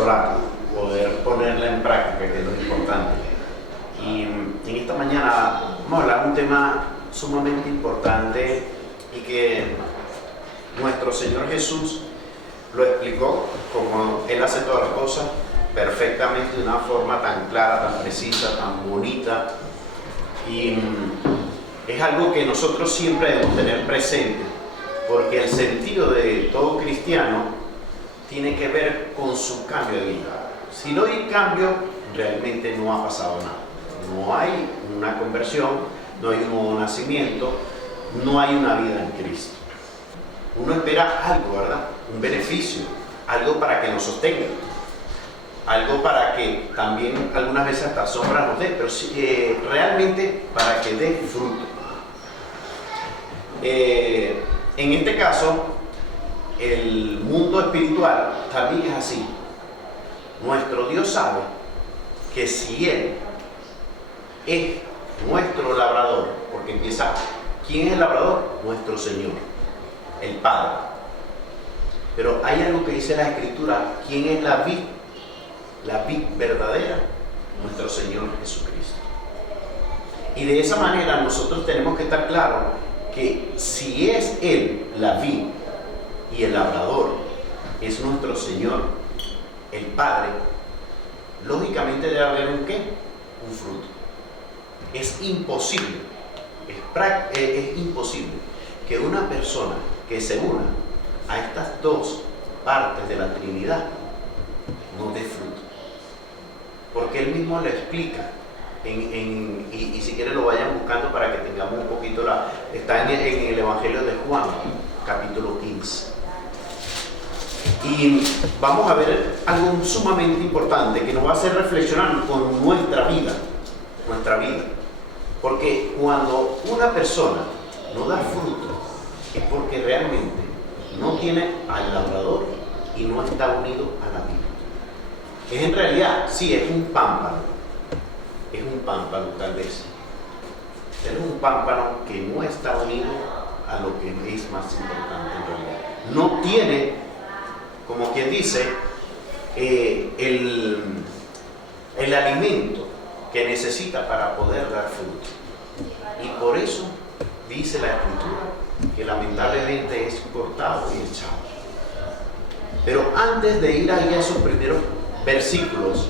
atesorarla, poder ponerla en práctica, que es lo importante. Y en esta mañana vamos a hablar de un tema sumamente importante y que nuestro Señor Jesús lo explicó como Él hace todas las cosas perfectamente, de una forma tan clara, tan precisa, tan bonita. Y es algo que nosotros siempre debemos tener presente, porque el sentido de todo cristiano tiene que ver con su cambio de vida. Si no hay cambio, realmente no ha pasado nada. No hay una conversión, no hay un nuevo nacimiento, no hay una vida en Cristo. Uno espera algo, ¿verdad? Un beneficio, algo para que nos sostenga, algo para que también algunas veces hasta sombra nos dé, pero realmente para que dé fruto. En este caso, el mundo espiritual también es así. Nuestro Dios sabe que si Él es nuestro labrador, porque empieza, ¿quién es el labrador? Nuestro Señor, el Padre. Pero hay algo que dice la Escritura, ¿quién es la vid? La vid verdadera, nuestro Señor Jesucristo. Y de esa manera nosotros tenemos que estar claros que si es Él la vid y el labrador es nuestro Señor, el Padre, lógicamente debe haber un ¿qué? Un fruto. Es imposible, es imposible que una persona que se una a estas dos partes de la Trinidad no dé fruto. Porque Él mismo lo explica. Y si quieren lo vayan buscando para que tengamos un poquito está en el Evangelio de Juan, capítulo 15. Y vamos a ver algo sumamente importante que nos va a hacer reflexionar con nuestra vida. Porque cuando una persona no da fruto es porque realmente no tiene al labrador y no está unido a la vida. Es en realidad, sí, es un pámpano tal vez, pero es un pámpano que no está unido a lo que es más importante en realidad. No tiene, como quien dice, el alimento que necesita para poder dar fruto. Y por eso dice la Escritura que lamentablemente es cortado y echado. Pero antes de ir ahí a esos primeros versículos,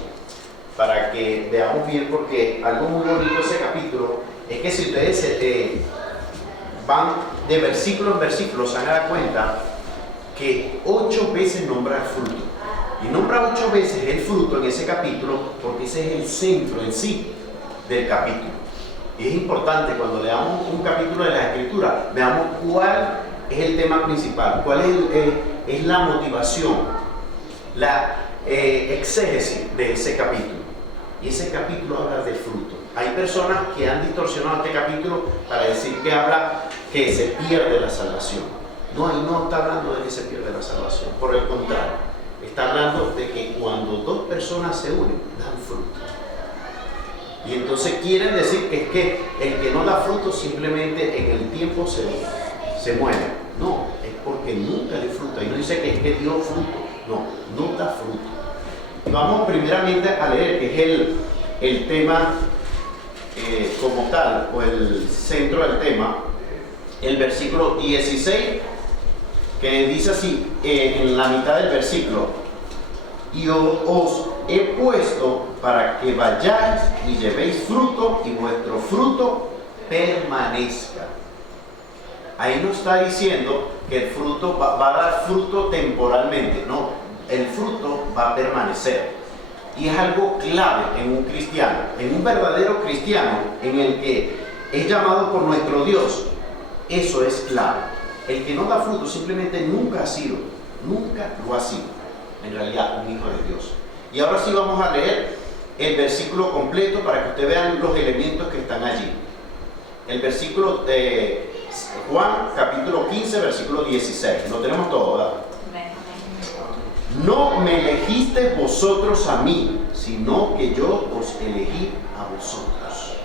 para que veamos bien, porque algo muy bonito de ese capítulo es que si ustedes van de versículo en versículo, se van a dar cuenta que 8 veces nombra el fruto. Y nombra 8 veces el fruto en ese capítulo porque ese es el centro en sí del capítulo. Y es importante cuando leamos un capítulo de la Escritura, veamos cuál es el tema principal, cuál es la motivación, la exégesis de ese capítulo. Y ese capítulo habla del fruto. Hay personas que han distorsionado este capítulo para decir que habla que se pierde la salvación. No, ahí no está hablando de que se pierde la salvación. Por el contrario, está hablando de que cuando dos personas se unen, dan fruto. Y entonces quieren decir que es que el que no da fruto simplemente en el tiempo se muere. No, es porque nunca disfruta. Y no dice que es que dio fruto. No da fruto. Y vamos primeramente a leer, que es el tema como tal, o el centro del tema, el versículo 16, que dice así, en la mitad del versículo: y os he puesto para que vayáis y llevéis fruto, y vuestro fruto permanezca. Ahí no está diciendo que el fruto va a dar fruto temporalmente, no. El fruto va a permanecer. Y es algo clave en un cristiano, en un verdadero cristiano, en el que es llamado por nuestro Dios. Eso es clave. El que no da fruto simplemente nunca lo ha sido, en realidad, un hijo de Dios. Y ahora sí vamos a leer el versículo completo para que ustedes vean los elementos que están allí. El versículo de Juan, capítulo 15, versículo 16. Lo tenemos todo, ¿verdad? No me elegisteis vosotros a mí, sino que yo os elegí a vosotros.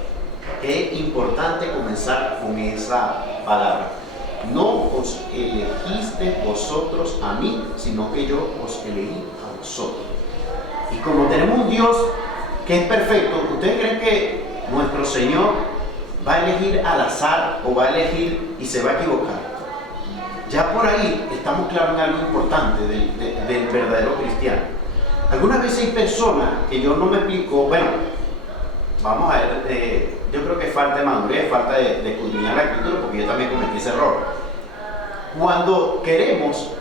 Qué importante comenzar con esa palabra. No os elegisteis vosotros a mí, sino que yo os elegí a vosotros. como tenemos un Dios que es perfecto, ¿ustedes creen que nuestro Señor va a elegir al azar o va a elegir y se va a equivocar? Ya por ahí estamos claros en algo importante del verdadero cristiano. Algunas veces hay personas que yo no me explico, bueno, vamos a ver, yo creo que falta de madurez, falta de escudriñar la Escritura, porque yo también cometí ese error. Cuando queremos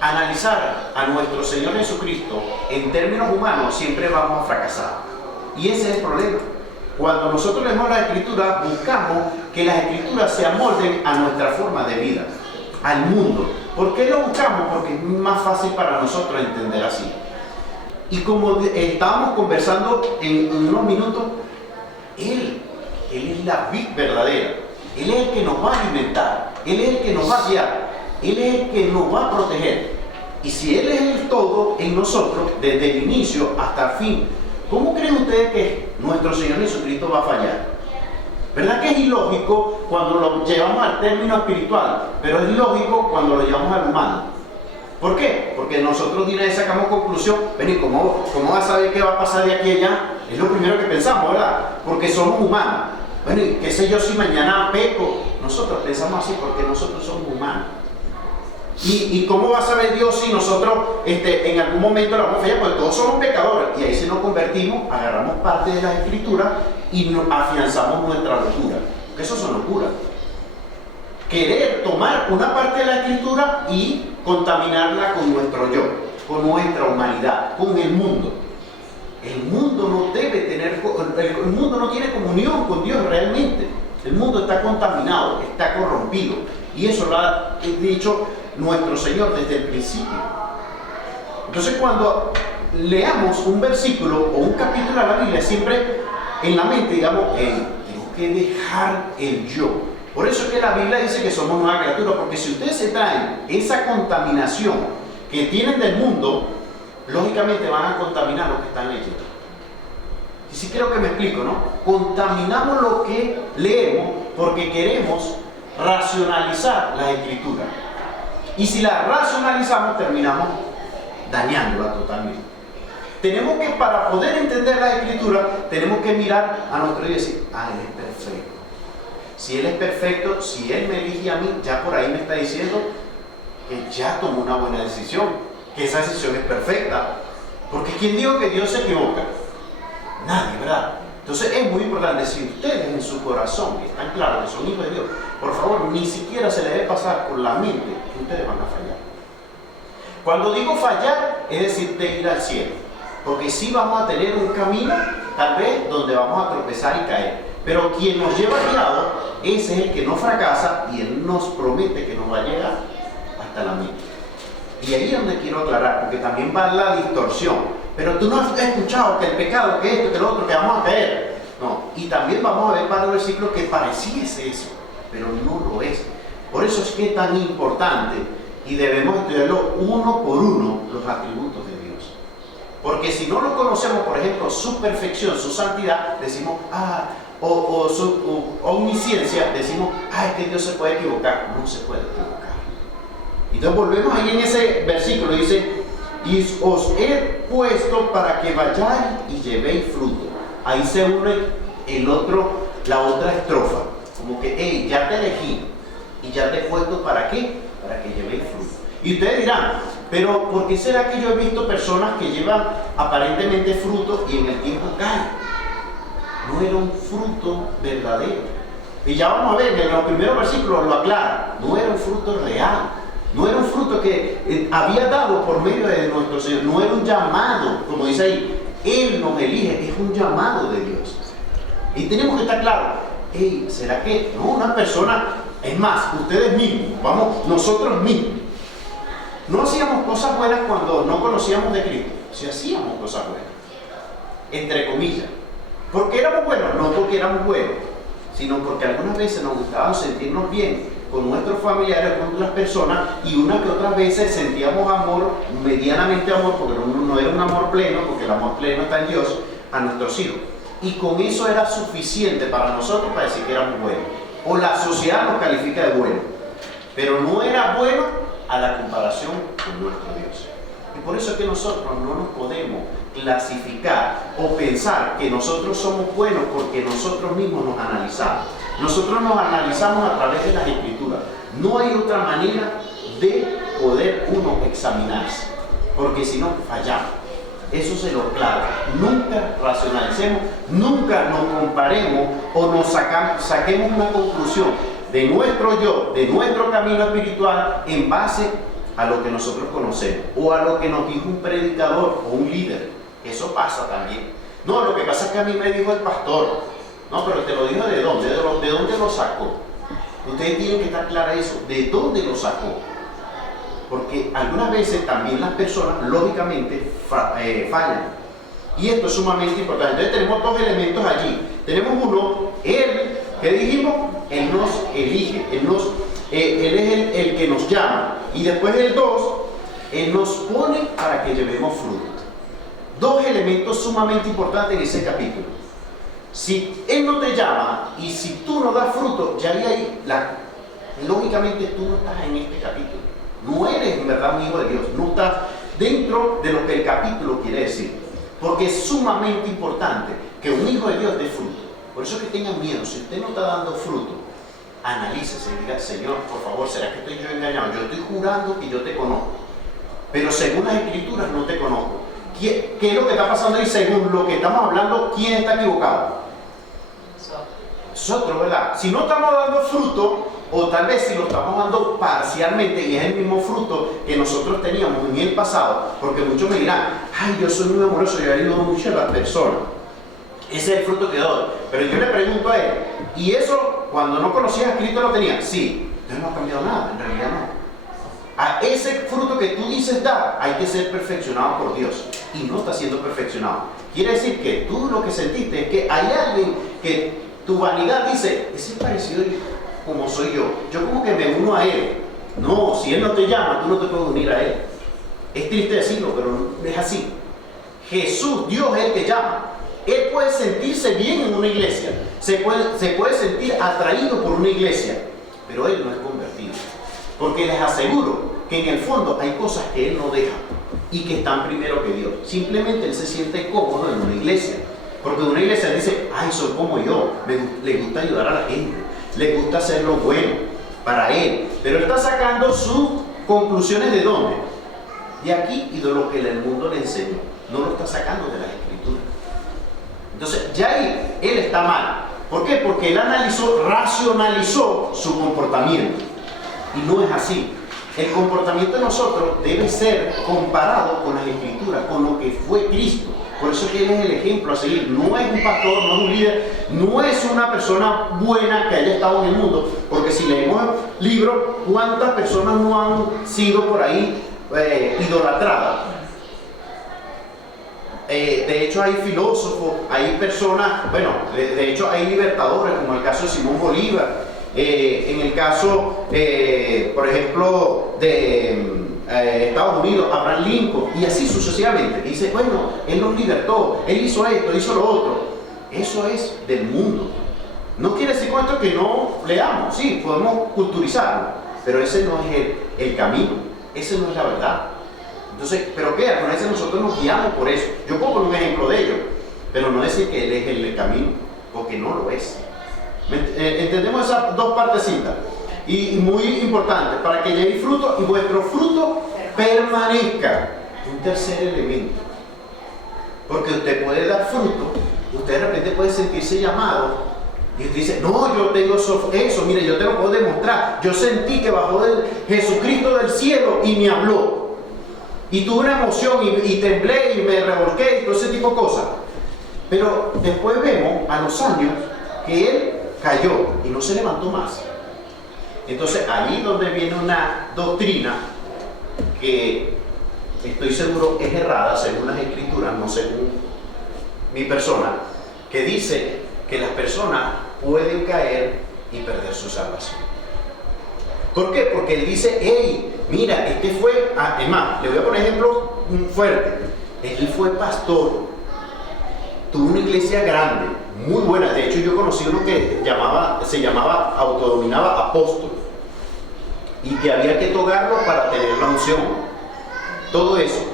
analizar a nuestro Señor Jesucristo en términos humanos, siempre vamos a fracasar. Y ese es el problema. Cuando nosotros leemos la Escritura, buscamos que las Escrituras se amolden a nuestra forma de vida, al mundo. ¿Por qué lo buscamos? Porque es más fácil para nosotros entender así. Y como estábamos conversando en unos minutos, Él es la vid verdadera. Él es el que nos va a alimentar. Él es el que nos va a guiar. Él es el que nos va a proteger. Y si Él es el todo en nosotros, desde el inicio hasta el fin, ¿cómo creen ustedes que nuestro Señor Jesucristo va a fallar? ¿Verdad que es ilógico cuando lo llevamos al término espiritual? Pero es lógico cuando lo llevamos al humano. ¿Por qué? Porque nosotros de una vez sacamos conclusión, ven, ¿cómo vas a saber qué va a pasar de aquí a allá? Es lo primero que pensamos, ¿verdad? Porque somos humanos. Bueno, y qué sé yo si mañana peco. Nosotros pensamos así porque nosotros somos humanos. ¿Y cómo va a saber Dios si nosotros en algún momento la vamos a fallar? Porque todos somos pecadores. Y ahí si nos convertimos, agarramos parte de las Escrituras y nos afianzamos nuestra locura. Porque eso son locuras. Querer tomar una parte de la Escritura y contaminarla con nuestro yo, con nuestra humanidad, con el mundo. El mundo no debe tener, el mundo no tiene comunión con Dios realmente. El mundo está contaminado, está corrompido. Y eso lo ha dicho nuestro Señor desde el principio. Entonces, cuando leamos un versículo o un capítulo de la Biblia, siempre en la mente, digamos, tengo que dejar el yo. Por eso es que la Biblia dice que somos nueva criatura, porque si ustedes se traen esa contaminación que tienen del mundo, lógicamente van a contaminar lo que están leyendo. Y sí creo que me explico, ¿no? Contaminamos lo que leemos porque queremos racionalizar las Escrituras. Y si las racionalizamos, terminamos dañándola totalmente. Tenemos que, para poder entender las Escrituras, tenemos que mirar a nuestro Dios y decir, Él es perfecto. Si Él es perfecto, si Él me elige a mí, ya por ahí me está diciendo que ya tomó una buena decisión, que esa decisión es perfecta. Porque ¿quién dijo que Dios se equivoca? Nadie, ¿verdad? Entonces es muy importante, si ustedes en su corazón están claros que son hijos de Dios, por favor, ni siquiera se les debe pasar por la mente que ustedes van a fallar. Cuando digo fallar, es decir, de ir al cielo. Porque sí vamos a tener un camino, tal vez, donde vamos a tropezar y caer. Pero quien nos lleva guiado, ese es el que no fracasa y Él nos promete que nos va a llegar hasta la meta. Y ahí es donde quiero aclarar, porque también va la distorsión. Pero tú no has escuchado que el pecado, que esto, que lo otro, que vamos a caer. No, y también vamos a ver varios versículos que pareciese eso, pero no lo es. Por eso es que es tan importante y debemos estudiarlo uno por uno, los atributos de Dios. Porque si no lo conocemos, por ejemplo, su perfección, su santidad, decimos, o su omnisciencia, decimos, es que Dios se puede equivocar. No se puede equivocar. Entonces volvemos ahí en ese versículo, dice, y os he puesto para que vayáis y llevéis fruto. Ahí se une la otra estrofa, como que, ya te elegí y ya te he puesto ¿para qué? Para que llevéis fruto. Y ustedes dirán, pero ¿por qué será que yo he visto personas que llevan aparentemente fruto y en el tiempo caen? No era un fruto verdadero. Y ya vamos a ver, en los primeros versículos lo aclara, no era un fruto real. No era un fruto que había dado por medio de nuestro Señor. No era un llamado, como dice ahí. Él nos elige, es un llamado de Dios. Y tenemos que estar claros. ¿Será que no? Una persona, es más, ustedes mismos, nosotros mismos, no hacíamos cosas buenas cuando no conocíamos de Cristo. Sí hacíamos cosas buenas, entre comillas. ¿Por qué éramos buenos? No porque éramos buenos, sino porque algunas veces nos gustaba sentirnos bien con nuestros familiares, con otras personas, y una que otras veces sentíamos amor, medianamente amor, porque no era un amor pleno, porque el amor pleno está en Dios, a nuestros hijos. Y con eso era suficiente para nosotros para decir que éramos buenos. O la sociedad nos califica de bueno, pero no era bueno a la comparación con nuestro Dios. Y por eso es que nosotros no nos podemos clasificar o pensar que nosotros somos buenos porque nosotros mismos nos analizamos. Nosotros nos analizamos a través de las Escrituras. No hay otra manera de poder uno examinarse, porque si no, fallamos. Eso se lo claro. Nunca racionalicemos, nunca nos comparemos o nos saquemos una conclusión de nuestro yo, de nuestro camino espiritual en base a lo que nosotros conocemos o a lo que nos dijo un predicador o un líder. Eso pasa también. No, lo que pasa es que a mí me dijo el pastor. No, pero te lo dijo ¿de dónde? ¿De dónde lo sacó? Ustedes tienen que estar claros eso. ¿De dónde lo sacó? Porque algunas veces también las personas, lógicamente, fallan. Y esto es sumamente importante. Entonces tenemos dos elementos allí. Tenemos uno, Él, ¿qué dijimos? Él nos elige, Él es el que nos llama. Y después el dos, Él nos pone para que llevemos fruto. Dos elementos sumamente importantes en ese capítulo. Si Él no te llama y si tú no das fruto, ya ahí, lógicamente tú no estás en este capítulo. No eres en verdad un hijo de Dios, no estás dentro de lo que el capítulo quiere decir. Porque es sumamente importante que un hijo de Dios dé fruto. Por eso que tengan miedo, si usted no está dando fruto, analícese y diga, Señor, por favor, ¿será que estoy yo engañado? Yo estoy jurando que yo te conozco, pero según las Escrituras no te conozco. ¿Qué es lo que está pasando ahí? Según lo que estamos hablando, ¿quién está equivocado? Nosotros, ¿verdad? Si no estamos dando fruto, o tal vez si lo estamos dando parcialmente y es el mismo fruto que nosotros teníamos en el pasado, porque muchos me dirán, ay, yo soy muy amoroso, yo ayudo mucho a las personas. Ese es el fruto que doy. Pero yo le pregunto a él, ¿y eso cuando no conocías a Cristo lo tenía? Sí. Entonces no ha cambiado nada, en realidad no. A ese fruto que tú dices dar, hay que ser perfeccionado por Dios. Y no está siendo perfeccionado. Quiere decir que tú lo que sentiste es que hay alguien que tu vanidad dice, ese es parecido como soy yo. Yo como que me uno a él. No, si él no te llama, tú no te puedes unir a él. Es triste decirlo, pero es así. Jesús, Dios es el que llama. Él puede sentirse bien en una iglesia. Se puede sentir atraído por una iglesia. Pero él no es convertido. Porque les aseguro que en el fondo hay cosas que él no deja y que están primero que Dios. Simplemente él se siente cómodo en una iglesia. Porque en una iglesia dice, ay, soy como yo. Le gusta ayudar a la gente. Le gusta hacer lo bueno para él. Pero él está sacando sus conclusiones ¿de dónde? De aquí y de lo que el mundo le enseñó. No lo está sacando de las Escrituras. Entonces, ya ahí él está mal. ¿Por qué? Porque él racionalizó su comportamiento. Y no es así. El comportamiento de nosotros debe ser comparado con las Escrituras, con lo que fue Cristo. Por eso que él es el ejemplo a seguir. No es un pastor, no es un líder, no es una persona buena que haya estado en el mundo. Porque si leemos el libro, ¿cuántas personas no han sido por ahí idolatradas? De hecho hay filósofos, hay personas, bueno, de hecho hay libertadores, como el caso de Simón Bolívar. En el caso, por ejemplo, de Estados Unidos, Abraham Lincoln, y así sucesivamente. Y dice, bueno, él nos libertó, él hizo esto, hizo lo otro. Eso es del mundo. No quiere decir con esto que no leamos, sí, podemos culturizarlo, pero ese no es el camino, ese no es la verdad. Entonces, ¿pero qué? Algunas veces nosotros nos guiamos por eso. Yo puedo poner un ejemplo de ello, pero no decir que él es el camino, porque no lo es. Entendemos esas dos partecitas. Y muy importante, para que lleve fruto y vuestro fruto permanezca. Un tercer elemento. Porque usted puede dar fruto, usted de repente puede sentirse llamado y usted dice, no, yo tengo eso, mire, yo te lo puedo demostrar. Yo sentí que bajó Jesucristo del cielo y me habló. Y tuve una emoción y temblé y me revolqué y todo ese tipo de cosas. Pero después vemos a los años que él cayó y no se levantó más. Entonces ahí donde viene una doctrina que estoy seguro es errada según las Escrituras, no según mi persona, que dice que las personas pueden caer y perder su salvación. ¿Por qué? Porque él dice, hey, mira, este fue, además, le voy a poner ejemplo fuerte, él fue pastor, tuvo una iglesia grande, muy buena. De hecho, yo conocí uno que se autodominaba apóstol y que había que tocarlo para tener la unción. Todo eso.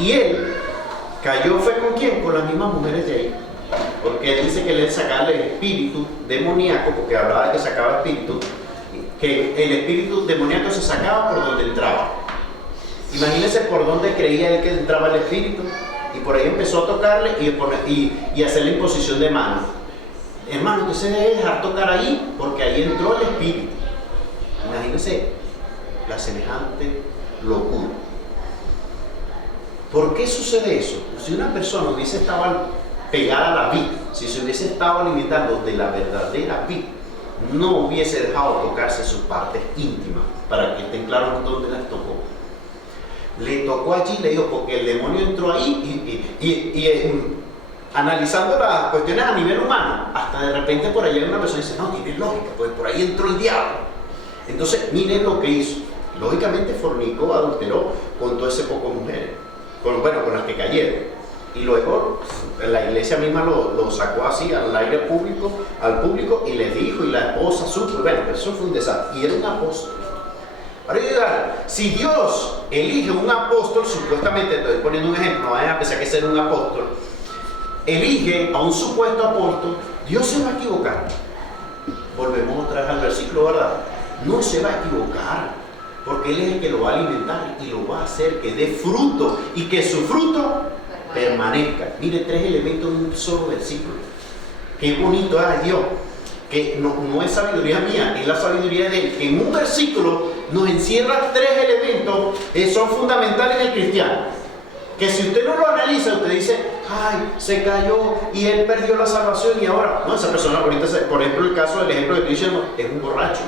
Y él cayó, ¿fue con quién? Con las mismas mujeres de ahí. Porque él dice que él sacaba el espíritu demoníaco, porque hablaba de que sacaba espíritu, que el espíritu demoníaco se sacaba por donde entraba. Imagínense por dónde creía él que entraba el espíritu, y por ahí empezó a tocarle y hacer la imposición de manos. Hermano, usted se debe dejar tocar ahí, porque ahí entró el espíritu. Imagínense la semejante locura. ¿Por qué sucede eso? Si una persona hubiese estado pegada a la vid, si se hubiese estado alimentando de la verdadera vid, no hubiese dejado tocarse sus partes íntimas, para que estén claros dónde las tocó. Le tocó allí, le dijo, porque el demonio entró ahí y analizando las cuestiones a nivel humano, hasta de repente por allá una persona dice, no, tiene lógica, pues por ahí entró el diablo. Entonces, miren lo que hizo. Lógicamente fornicó, adulteró con todo ese poco mujeres, con las que cayeron. Y luego la iglesia misma lo sacó así al aire público, y les dijo, y la esposa supo, bueno, eso fue un desastre. Y era un apóstol. Ahora, si Dios elige un apóstol, supuestamente, estoy poniendo un ejemplo, a pesar que ser un apóstol, elige a un supuesto apóstol, Dios se va a equivocar. Volvemos otra vez al versículo, ¿verdad? No se va a equivocar, porque Él es el que lo va a alimentar y lo va a hacer que dé fruto y que su fruto permanezca. Mire, 3 elementos en un solo versículo. Qué bonito, ay Dios, que no es sabiduría mía, es la sabiduría de Él, que en un versículo nos encierra 3 elementos que son fundamentales en el cristiano. Que si usted no lo analiza, usted dice, ay, se cayó y él perdió la salvación y ahora, no, esa persona ahorita, por ejemplo, el caso del ejemplo que estoy diciendo, es un borracho.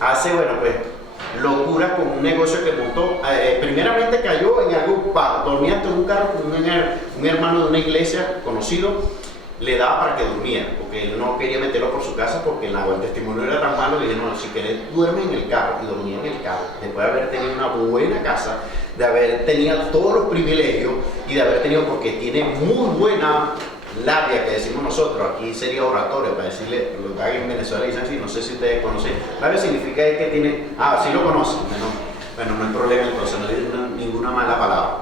Hace, locura con un negocio que montó. Primeramente cayó en algún bar, dormía en un carro con un hermano de una iglesia conocido, le daba para que durmiera, porque él no quería meterlo por su casa porque el testimonio era tan malo. Le dije, no, si querés duerme en el carro, y dormía en el carro, después de haber tenido una buena casa, de haber tenido todos los privilegios y de haber tenido, porque tiene muy buena labia, que decimos nosotros, aquí sería oratoria, para decirle, lo que hay en Venezuela dicen así, no sé si ustedes conocen, labia significa que tiene, sí lo conocen, bueno, no hay problema entonces, no digo ninguna mala palabra,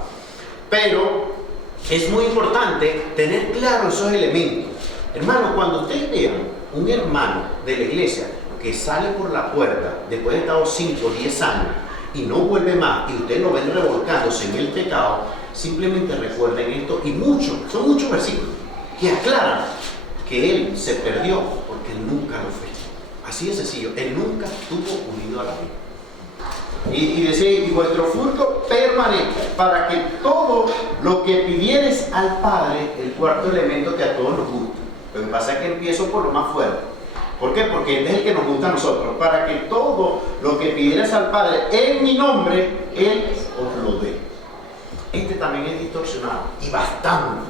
pero es muy importante tener claro esos elementos. Hermano, cuando ustedes vean un hermano de la iglesia que sale por la puerta después de estar 5 o 10 años y no vuelve más, y ustedes lo ven revolcándose en el pecado, simplemente recuerden esto, y son muchos versículos que aclaran que él se perdió porque él nunca lo fue. Así de sencillo, él nunca estuvo unido a la vida. Y decía, y vuestro fruto permanezca, para que todo lo que pidieres al Padre, el cuarto elemento que a todos nos gusta. Lo que pasa es que empiezo por lo más fuerte. ¿Por qué? Porque este es el que nos gusta a nosotros. Para que todo lo que pidieras al Padre en mi nombre, Él os lo dé. Este también es distorsionado, y bastante.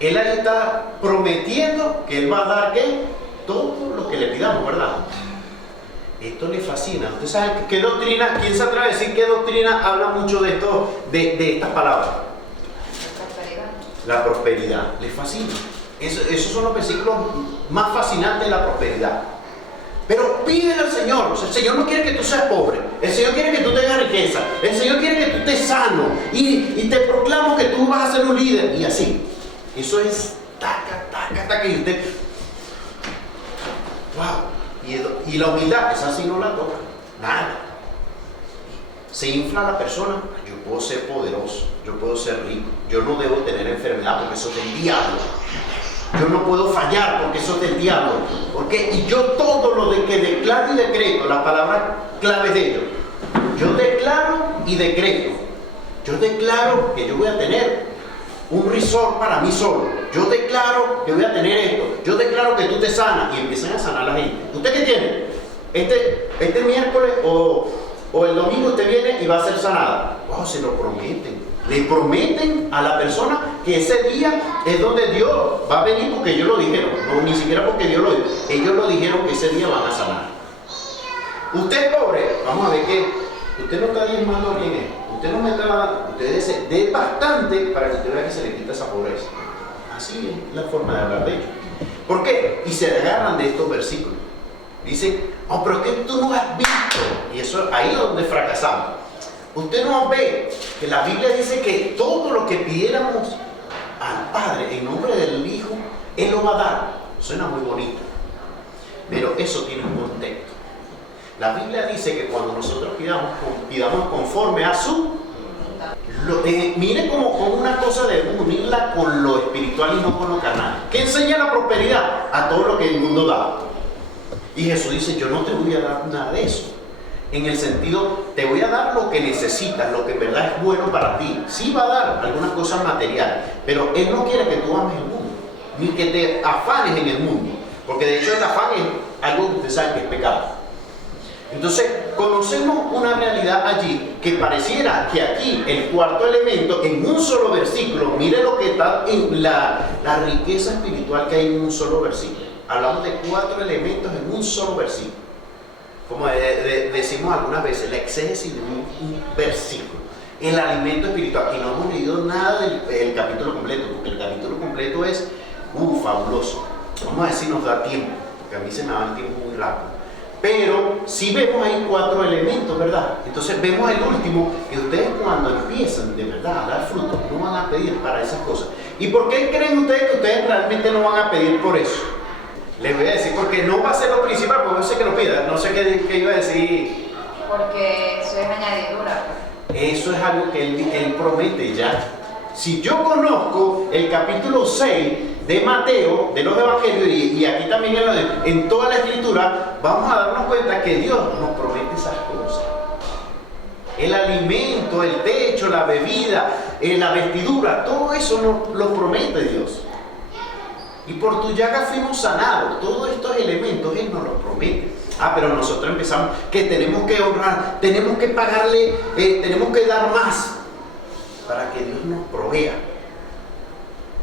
Él ahí está prometiendo que Él va a dar, ¿qué? Todo lo que le pidamos, ¿verdad? Esto le fascina. ¿Usted sabe qué doctrina? ¿Quién se atreve a decir qué doctrina habla mucho de esto, de estas palabras? La prosperidad. Le fascina. Esos son los versículos más fascinantes de la prosperidad. Pero pídele al Señor. O sea, el Señor no quiere que tú seas pobre. El Señor quiere que tú tengas riqueza. El Señor quiere que tú estés sano. Y te proclamo que tú vas a ser un líder. Y así. Eso es taca, taca, taca. Y usted... ¡Wow! Y la humildad, esa sí no la toca. Nada. Se infla la persona. Yo puedo ser poderoso. Yo puedo ser rico. Yo no debo tener enfermedad porque eso es del diablo. Yo no puedo fallar porque eso es del diablo. ¿Por qué? Y yo todo lo de que declaro y decreto, la palabra clave de ello. Yo declaro y decreto. Yo declaro que yo voy a tener un resort para mí solo. Yo declaro que voy a tener esto. Yo declaro que tú te sanas. Y empiezan a sanar a la gente. ¿Usted qué tiene? Este miércoles o el domingo usted viene y va a ser sanada. Wow, se lo prometen. Le prometen a la persona que ese día es donde Dios va a venir, porque ellos lo dijeron, no ni siquiera porque Dios lo dijo, ellos lo dijeron que ese día van a sanar. Usted es pobre, vamos a ver que usted no está diezmando bien, usted no me está, usted dé bastante para que usted vea que se le quita esa pobreza. Así es la forma de hablar de ellos. ¿Por qué? Y se agarran de estos versículos. Dicen, pero es que tú no has visto, y eso ahí es donde fracasamos. Usted no ve que la Biblia dice que todo lo que pidiéramos al Padre en nombre del Hijo, Él lo va a dar. Suena muy bonito, pero eso tiene un contexto. La Biblia dice que cuando nosotros pidamos conforme a su... mire como una cosa de unirla con lo espiritual y no con lo carnal. ¿Qué enseña la prosperidad? A todo lo que el mundo da. Y Jesús dice, yo no te voy a dar nada de eso. En el sentido, te voy a dar lo que necesitas, lo que en verdad es bueno para ti. Sí va a dar algunas cosas materiales, pero Él no quiere que tú ames el mundo, ni que te afanes en el mundo. Porque de hecho el afán es algo que usted sabe que es pecado. Entonces, conocemos una realidad allí que pareciera que aquí el cuarto elemento, en un solo versículo, mire lo que está en la riqueza espiritual que hay en un solo versículo. Hablamos de 4 elementos en un solo versículo. Como decimos algunas veces, la exégesis de un versículo, el alimento espiritual. Y no hemos leído nada del capítulo completo, porque el capítulo completo es fabuloso. Vamos a ver si nos da tiempo, porque a mí se me va el tiempo muy rápido. Pero sí vemos ahí 4 elementos, ¿verdad? Entonces vemos el último, que ustedes cuando empiezan de verdad a dar frutos, no van a pedir para esas cosas. ¿Y por qué creen ustedes que ustedes realmente no van a pedir por eso? Les voy a decir, porque no va a ser lo principal, porque yo sé que lo pida, no sé qué iba a decir. Porque eso es añadidura. Eso es algo que él promete ya. Si yo conozco el capítulo 6 de Mateo, de los evangelios, y aquí también en toda la escritura, vamos a darnos cuenta que Dios nos promete esas cosas. El alimento, el techo, la bebida, la vestidura, todo eso nos lo promete Dios. Y por tu llaga fuimos sanados. Todos estos elementos Él nos los promete. Pero nosotros empezamos que tenemos que honrar, tenemos que pagarle, tenemos que dar más para que Dios nos provea.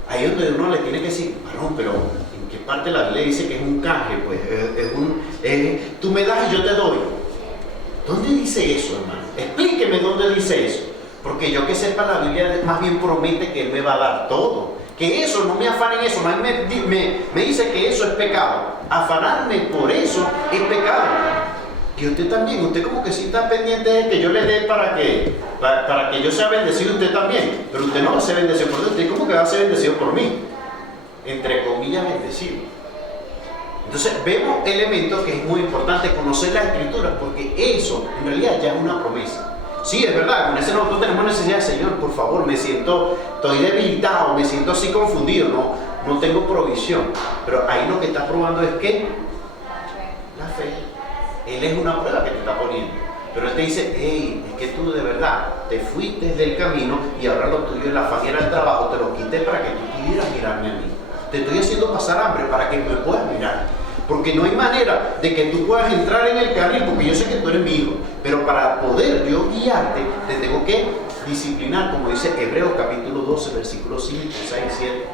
Ahí es donde uno le tiene que decir, varón, pero ¿en qué parte de la Biblia dice que es un canje? Pues tú me das y yo te doy. ¿Dónde dice eso, hermano? Explíqueme dónde dice eso. Porque yo que sepa, la Biblia más bien promete que Él me va a dar todo. Que eso, no me afane en eso, me dice que eso es pecado. Afanarme por eso es pecado. Y usted también, usted como que sí está pendiente de que yo le dé para que yo sea bendecido, usted también. Pero usted no va a ser bendecido por Dios, usted como que va a ser bendecido por mí. Entre comillas, bendecido. Entonces vemos elementos que es muy importante conocer las escrituras, porque eso en realidad ya es una promesa. Sí, es verdad, con ese nosotros tenemos necesidad de Señor, por favor, estoy debilitado, me siento así confundido, no tengo provisión. Pero ahí lo que está probando es que la fe. Él es una prueba que te está poniendo. Pero Él te dice, hey, es que tú de verdad te fuiste del camino y ahora lo tuyo en la faguera del trabajo te lo quité para que tú pudieras mirarme a mí. Te estoy haciendo pasar hambre para que me puedas mirar. Porque no hay manera de que tú puedas entrar en el carril, porque yo sé que tú eres mi hijo, pero para poder yo guiarte, te tengo que disciplinar, como dice Hebreos capítulo 12, versículos 5, 6 y 7.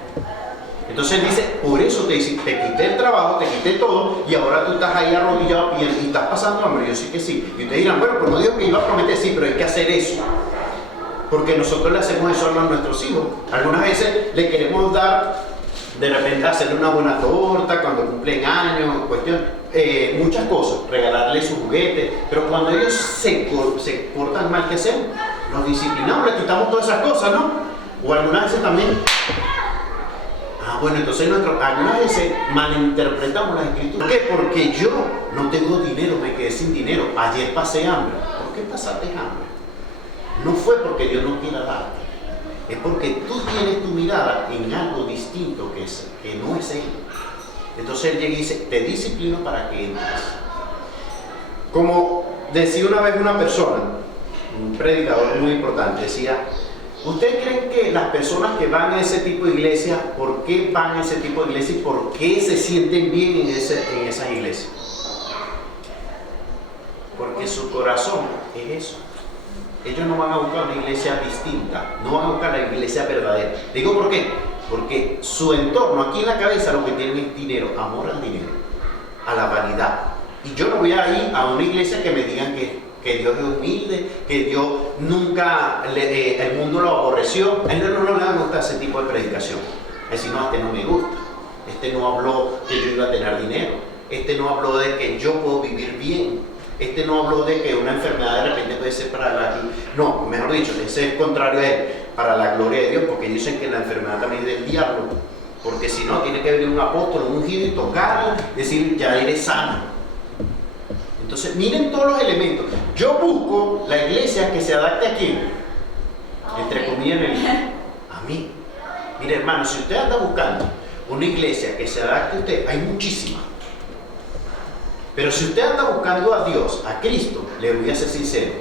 Entonces dice, por eso te quité el trabajo, te quité todo, y ahora tú estás ahí arrodillado y estás pasando hambre. Yo sí que sí. Y ustedes dirán, bueno, pero no digo que iba a prometer, sí, pero hay que hacer eso. Porque nosotros le hacemos eso a nuestros hijos. Algunas veces le queremos dar, de repente hacerle una buena torta cuando cumplen años, muchas cosas, regalarle sus juguetes, pero cuando ellos se portan mal, ¿qué hacemos? Los disciplinamos, le quitamos todas esas cosas, ¿no? O algunas veces también, bueno, entonces algunas veces malinterpretamos las escrituras. ¿Por qué? Porque yo no tengo dinero, me quedé sin dinero, ayer pasé hambre. ¿Por qué pasaste hambre? No fue porque Dios no quiera darte. Es porque tú tienes tu mirada en algo distinto que no es Él. Entonces Él llega y dice, te disciplino para que entres. Como decía una vez una persona, un predicador muy importante, decía, ¿ustedes creen que las personas que van a ese tipo de iglesia, por qué van a ese tipo de iglesia y por qué se sienten bien en esas iglesias? Porque su corazón es eso. Ellos no van a buscar una iglesia distinta, no van a buscar la iglesia verdadera. Digo, ¿por qué? Porque su entorno, aquí en la cabeza, lo que tienen es dinero, amor al dinero, a la vanidad. Y yo no voy a ir a una iglesia que me digan que Dios es humilde, que Dios nunca, el mundo lo aborreció. A él no le va a gustar ese tipo de predicación. Es decir, no, no me gusta. No habló que yo iba a tener dinero. No habló de que yo puedo vivir bien. Este no habló de que una enfermedad de repente puede ser para la... No, mejor dicho, ese es contrario a él, para la gloria de Dios, porque dicen que la enfermedad también es del diablo. Porque si no, tiene que venir un apóstol, un ungido y tocarlo, decir, ya eres sano. Entonces, miren todos los elementos. Yo busco la iglesia que se adapte a quién. Entre comillas, a mí. Mire, hermano, si usted anda buscando una iglesia que se adapte a usted, hay muchísimas. Pero si usted anda buscando a Dios, a Cristo, le voy a ser sincero,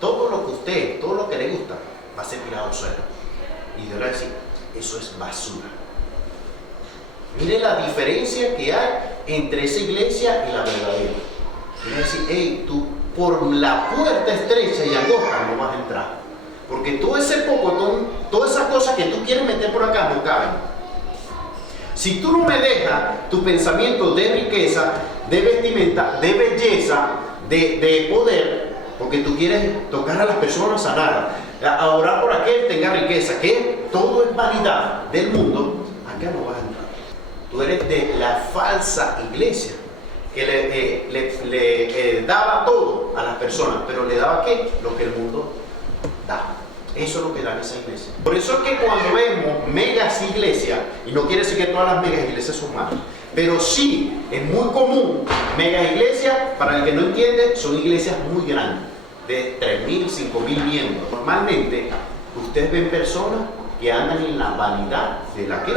todo lo que usted, todo lo que le gusta, va a ser tirado al suelo. Y Dios le va a decir, eso es basura. Mire la diferencia que hay entre esa iglesia y la verdadera. Y le va a decir, hey, tú por la puerta estrecha y angosta no vas a entrar. Porque todo ese pocotón, todas esas cosas que tú quieres meter por acá no caben. Si tú no me dejas tu pensamiento de riqueza, de vestimenta, de belleza, de poder, porque tú quieres tocar a las personas, sanarlas, a orar por aquel que tenga riqueza, que todo es vanidad del mundo, acá no vas a entrar. Tú eres de la falsa iglesia que le daba todo a las personas, pero le daba ¿qué? Lo que el mundo da. Eso es lo que da esa iglesia. Por eso es que cuando vemos megas iglesias, y no quiere decir que todas las megas iglesias son malas, pero sí es muy común, megas iglesias, para el que no entiende, son iglesias muy grandes, de 3.000, 5.000 miembros. Normalmente, ustedes ven personas que andan en la vanidad de la que,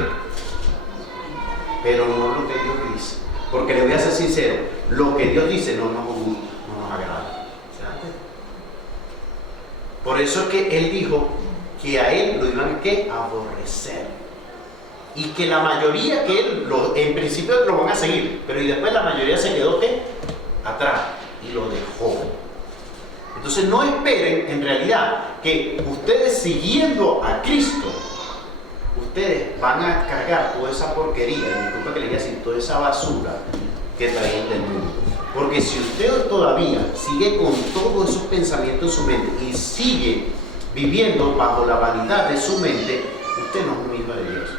pero no lo que Dios dice. Porque le voy a ser sincero, lo que Dios dice no nos gusta, no nos agrada. Por eso es que Él dijo que a Él lo iban a aborrecer. Y que la mayoría que Él, en principio lo van a seguir, pero y después la mayoría se quedó ¿qué? Atrás y lo dejó. Entonces no esperen en realidad que ustedes siguiendo a Cristo, ustedes van a cargar toda esa porquería, y disculpa que le diga así, toda esa basura que traen del mundo. Porque si usted todavía sigue con todos esos pensamientos en su mente y sigue viviendo bajo la vanidad de su mente, usted no es un hijo de Dios.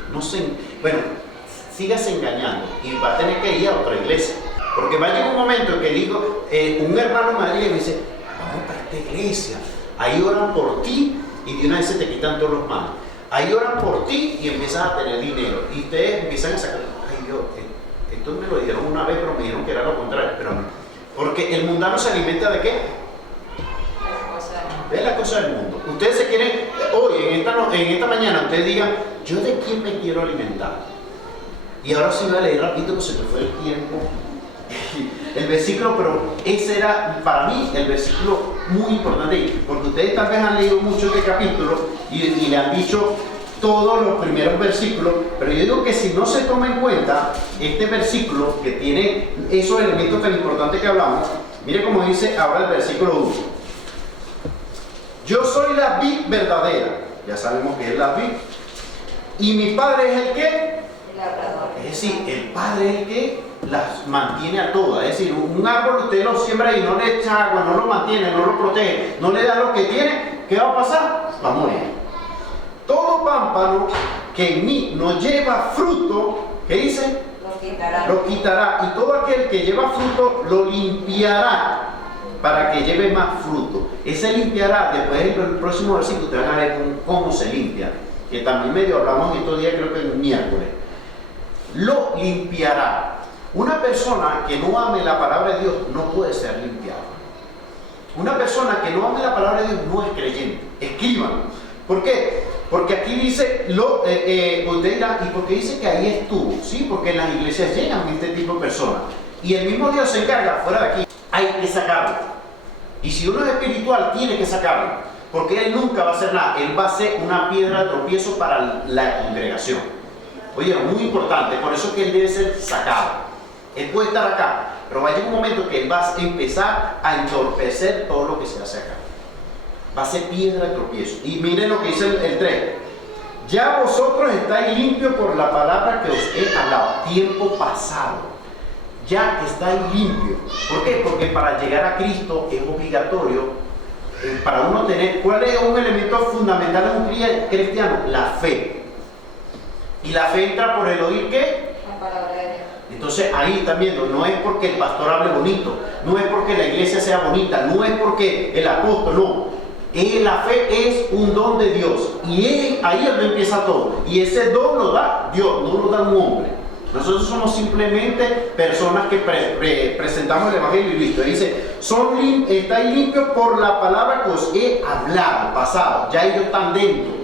Sígase engañando y va a tener que ir a otra iglesia. Porque va a llegar un momento en que digo, un hermano me dice, vamos para esta iglesia, ahí oran por ti y de una vez se te quitan todos los males. Ahí oran por ti y empiezas a tener dinero. Y ustedes empiezan a sacar, ay Dios, esto me lo dijeron una vez, pero me dijeron que era lo contrario. Pero no. Porque el mundano se alimenta de qué? De las cosas del mundo. Ustedes se quieren, hoy, en esta mañana, ustedes digan, ¿yo de quién me quiero alimentar? Y ahora sí voy a leer rapidito, porque se me fue el tiempo. El versículo, pero ese era para mí el versículo muy importante, porque ustedes tal vez han leído mucho este capítulo y le han dicho todos los primeros versículos, pero yo digo que si no se toma en cuenta este versículo que tiene esos elementos tan importantes que hablamos, mire cómo dice ahora el versículo 1. Yo soy la vid verdadera, ya sabemos que es la vid, y mi padre es el que, es decir, el padre es el que las mantiene a todas. Es decir, un árbol usted lo siembra y no le echa agua, no lo mantiene, no lo protege, no le da lo que tiene, ¿qué va a pasar? Va a morir. Todo pámpano que en mí no lleva fruto, ¿qué dice? Lo quitará. Y todo aquel que lleva fruto lo limpiará para que lleve más fruto. Ese limpiará, después en el próximo versículo te van a ver cómo se limpia, que también medio hablamos en estos días, creo que el miércoles. Lo limpiará. Una persona que no ame la palabra de Dios no puede ser limpiada. Una persona que no ame la palabra de Dios no es creyente. Escríbanlo. ¿Por qué? Porque aquí dice, usted dirá, ¿y por qué dice que ahí estuvo? Sí, porque en las iglesias llegan este tipo de personas. Y el mismo Dios se encarga, fuera de aquí, hay que sacarlo. Y si uno es espiritual, tiene que sacarlo. Porque Él nunca va a hacer nada. Él va a ser una piedra de tropiezo para la congregación. Oye, muy importante, por eso es que Él debe ser sacado. Él puede estar acá, pero va a llegar un momento que Él va a empezar a entorpecer todo lo que se hace acá. Va a ser piedra de tropiezo. Y miren lo que dice el 3. Ya vosotros estáis limpios por la palabra que os he hablado. Tiempo pasado. Ya estáis limpios. ¿Por qué? Porque para llegar a Cristo es obligatorio, para uno tener, ¿cuál es un elemento fundamental en un cristiano? La fe. Y la fe entra por el oír, ¿qué? La palabra de Dios. Entonces ahí están viendo, no es porque el pastor hable bonito, no es porque la iglesia sea bonita, no es porque el apóstol, no. La fe es un don de Dios y ahí es donde empieza todo. Y ese don lo da Dios, no lo da un hombre. Nosotros somos simplemente personas que presentamos el Evangelio y listo. Dice, estáis limpios por la palabra que os he hablado, pasado. Ya ellos están dentro.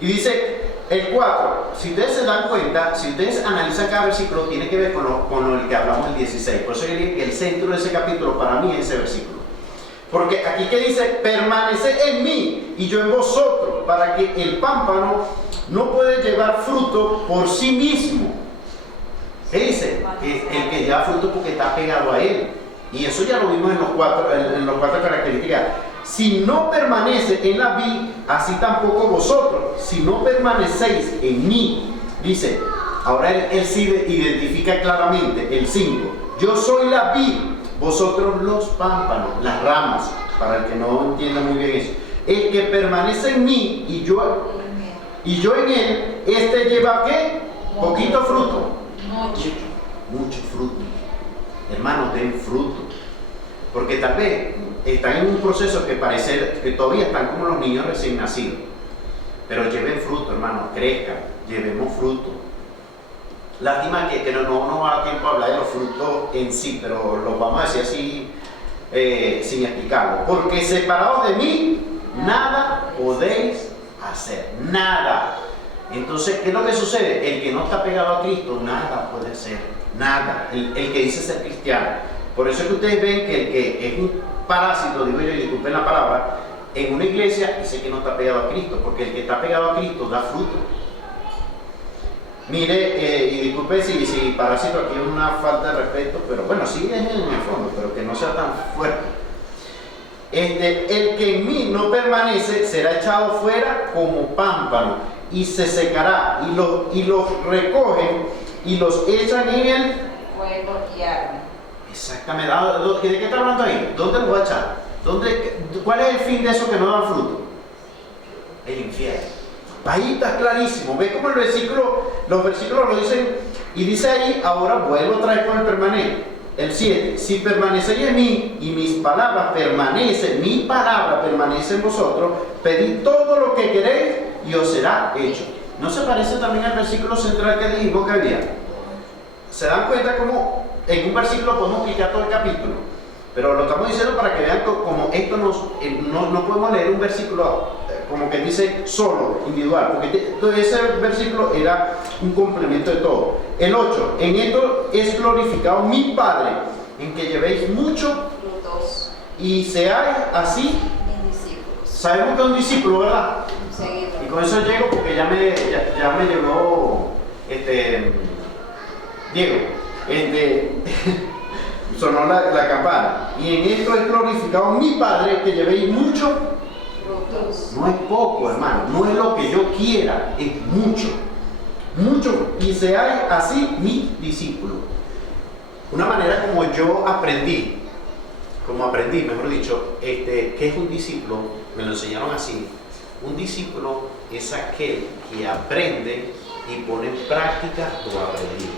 Y dice el 4, si ustedes se dan cuenta, si ustedes analizan cada versículo, tiene que ver con el que hablamos el 16. Por eso yo diría que el centro de ese capítulo para mí es ese versículo. Porque aquí que dice, permaneced en mí y yo en vosotros, para que el pámpano no puede llevar fruto por sí mismo. ¿Qué dice? Que el que lleva fruto porque está pegado a él. Y eso ya lo vimos en los cuatro características. Si no permanece en la vid, así tampoco vosotros. Si no permanecéis en mí, dice, ahora él sí identifica claramente el 5. Yo soy la vid, vosotros los pámpanos, las ramas, para el que no entienda muy bien eso. El que permanece en mí y yo en él, este lleva ¿qué? Poquito fruto. Mucho fruto. Hermanos, den fruto. Porque tal vez están en un proceso que parece que todavía están como los niños recién nacidos. Pero lleven fruto, hermanos, crezcan, llevemos fruto. Lástima que no va a dar tiempo a hablar de los frutos en sí, pero los vamos a decir así sin explicarlo. Porque separados de mí, nada podéis hacer. Nada. Entonces, ¿qué es lo que sucede? El que no está pegado a Cristo, nada puede ser. Nada. El que dice ser cristiano. Por eso es que ustedes ven que el que es un parásito, digo yo, y disculpen la palabra, en una iglesia dice que no está pegado a Cristo, porque el que está pegado a Cristo da fruto. Mire, y disculpe si parásito aquí es una falta de respeto, pero bueno, sí es en el fondo, pero que no sea tan fuerte. El que en mí no permanece será echado fuera como pámpano y se secará, y los recogen y los echan en el fuego y arde. Exactamente. ¿De qué está hablando ahí? ¿Dónde lo va a echar? ¿Cuál es el fin de eso que no dan fruto? El infierno. Ahí está clarísimo. Ve cómo los versículos lo dicen, y dice ahí, ahora vuelvo otra vez con el permanente. El 7, si permanecéis en mí y mis palabras permanecen, mi palabra permanece en vosotros, pedid todo lo que queréis y os será hecho. ¿No se parece también al versículo central que dijimos que había? ¿Se dan cuenta cómo en un versículo podemos explicar todo el capítulo? Pero lo estamos diciendo para que vean como esto no podemos leer un versículo como que dice solo, individual, porque ese versículo era un complemento de todo. El 8, en esto es glorificado mi Padre, en que llevéis muchos frutos y seáis así mis discípulos. Sabemos que es un discípulo, ¿verdad? Seguido. Y con eso llego porque ya me llegó Diego, sonó la campana. Y en esto es glorificado mi Padre, que llevéis mucho Frutos. No es poco, hermano, no es lo que yo quiera, es mucho, y seáis así mis discípulos. Una manera como yo aprendí, mejor dicho, ¿qué es un discípulo? Me lo enseñaron así. Un discípulo es aquel que aprende y pone en práctica lo aprendido.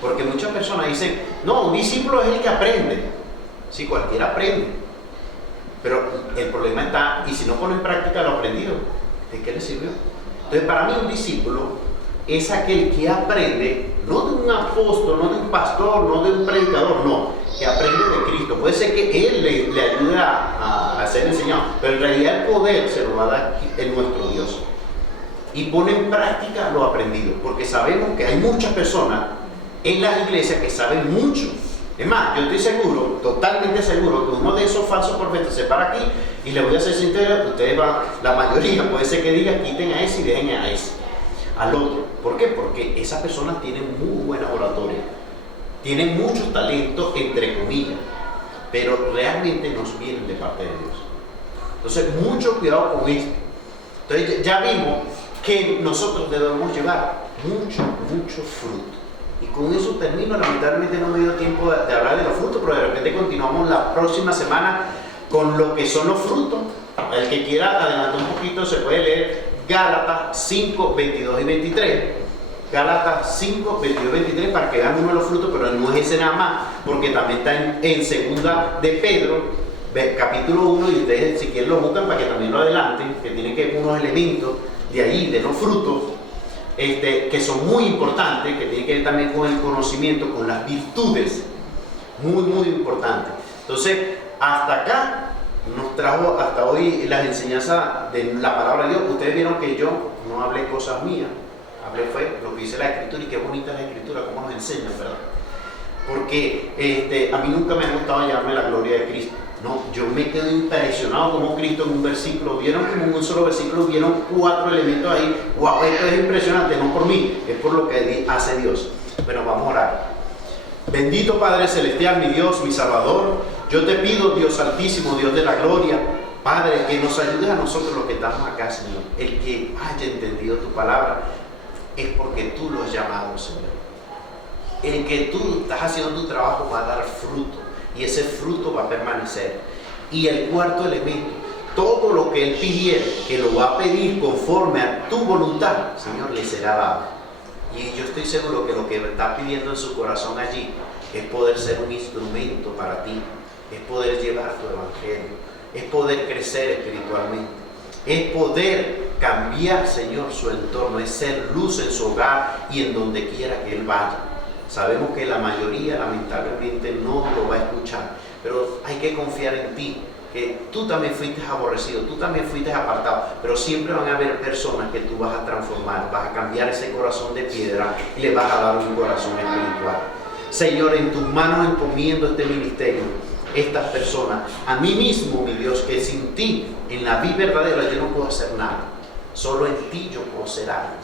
Porque muchas personas dicen, no, un discípulo es el que aprende. Sí, cualquiera aprende. Pero el problema está, y si no pone en práctica lo aprendido, ¿de qué le sirvió? Entonces, para mí un discípulo es aquel que aprende, no de un apóstol, no de un pastor, no de un predicador, no, que aprende de Cristo. Puede ser que Él le ayude a ser enseñado, pero en realidad el poder se lo va a dar nuestro Dios. Y pone en práctica lo aprendido, porque sabemos que hay muchas personas en las iglesias que saben mucho. Es más, yo estoy seguro, totalmente seguro, que uno de esos falsos profetas se para aquí y le voy a ser sincero, ustedes van, la mayoría puede ser que diga, quiten a ese y dejen a ese, al otro. ¿Por qué? Porque esas personas tienen muy buena oratoria, tienen muchos talentos, entre comillas, pero realmente nos vienen de parte de Dios. Entonces, mucho cuidado con esto. Entonces, ya vimos que nosotros debemos llevar mucho fruto. Y con eso termino. Lamentablemente no me dio tiempo de hablar de los frutos, pero de repente continuamos la próxima semana con lo que son los frutos. El que quiera adelantar un poquito se puede leer Gálatas 5, 22 y 23. Gálatas 5, 22, 23, para que vean uno de los frutos, pero no es ese nada más, porque también está en segunda de Pedro, capítulo 1, y ustedes si quieren lo buscan para que también lo adelanten, que tiene que ver unos elementos de ahí, de los frutos, que son muy importantes, que tienen que ver también con el conocimiento, con las virtudes, muy, muy importantes. Entonces, hasta acá nos trajo hasta hoy las enseñanzas de la palabra de Dios. Ustedes vieron que yo no hablé cosas mías, hablé fue lo que dice la Escritura, y qué bonita es la Escritura, cómo nos enseña, ¿verdad? Porque a mí nunca me ha gustado llamarme la gloria de Cristo. No, yo me quedo impresionado como Cristo en un versículo, vieron como en un solo versículo, vieron 4 elementos ahí. Wow, esto es impresionante, no por mí, es por lo que hace Dios. Bueno, vamos a orar. Bendito Padre Celestial, mi Dios, mi Salvador, yo te pido, Dios Altísimo, Dios de la gloria, Padre, que nos ayudes a nosotros los que estamos acá, Señor. El que haya entendido tu palabra es porque tú lo has llamado, Señor. El que tú estás haciendo tu trabajo va a dar fruto, y ese fruto va a permanecer. Y el cuarto elemento, todo lo que Él pidiera, que lo va a pedir conforme a tu voluntad, Señor, le será dado. Y yo estoy seguro que lo que está pidiendo en su corazón allí es poder ser un instrumento para ti, es poder llevar tu evangelio, es poder crecer espiritualmente, es poder cambiar, Señor, su entorno, es ser luz en su hogar y en donde quiera que Él vaya. Sabemos que la mayoría lamentablemente no lo va a escuchar, pero hay que confiar en ti, que tú también fuiste aborrecido, tú también fuiste apartado, pero siempre van a haber personas que tú vas a transformar, vas a cambiar ese corazón de piedra y le vas a dar un corazón espiritual. Señor, en tus manos encomiendo este ministerio, estas personas, a mí mismo, mi Dios, que sin ti, en la vida verdadera, yo no puedo hacer nada, solo en ti yo puedo ser algo.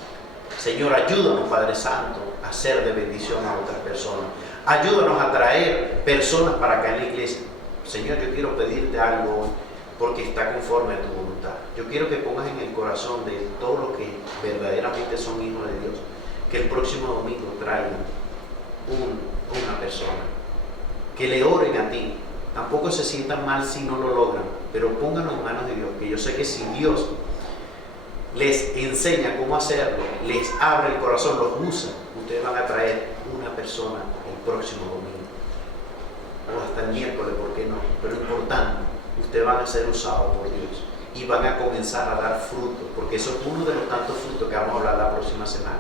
Señor, ayúdanos, Padre Santo, a ser de bendición a otras personas. Ayúdanos a traer personas para acá en la iglesia. Señor, yo quiero pedirte algo hoy, porque está conforme a tu voluntad. Yo quiero que pongas en el corazón de todos los que verdaderamente son hijos de Dios, que el próximo domingo traigan una persona, que le oren a ti. Tampoco se sientan mal si no lo logran, pero pónganlo en manos de Dios, que yo sé que si Dios les enseña cómo hacerlo, les abre el corazón, los usa, ustedes van a traer una persona el próximo domingo, o hasta el miércoles, ¿por qué no? Pero lo importante, ustedes van a ser usados por Dios y van a comenzar a dar fruto, porque eso es uno de los tantos frutos que vamos a hablar la próxima semana.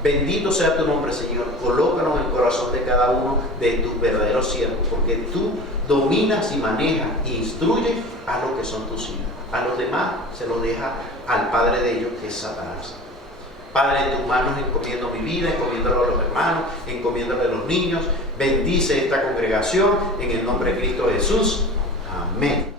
Bendito sea tu nombre, Señor. Colócanos en el corazón de cada uno de tus verdaderos siervos, porque tú dominas y manejas e instruyes a los que son tus hijos. A los demás se los deja al padre de ellos, que es Satanás. Padre, en tus manos encomiendo mi vida, encomiéndalo a los hermanos, encomiéndalo a los niños. Bendice esta congregación en el nombre de Cristo Jesús. Amén.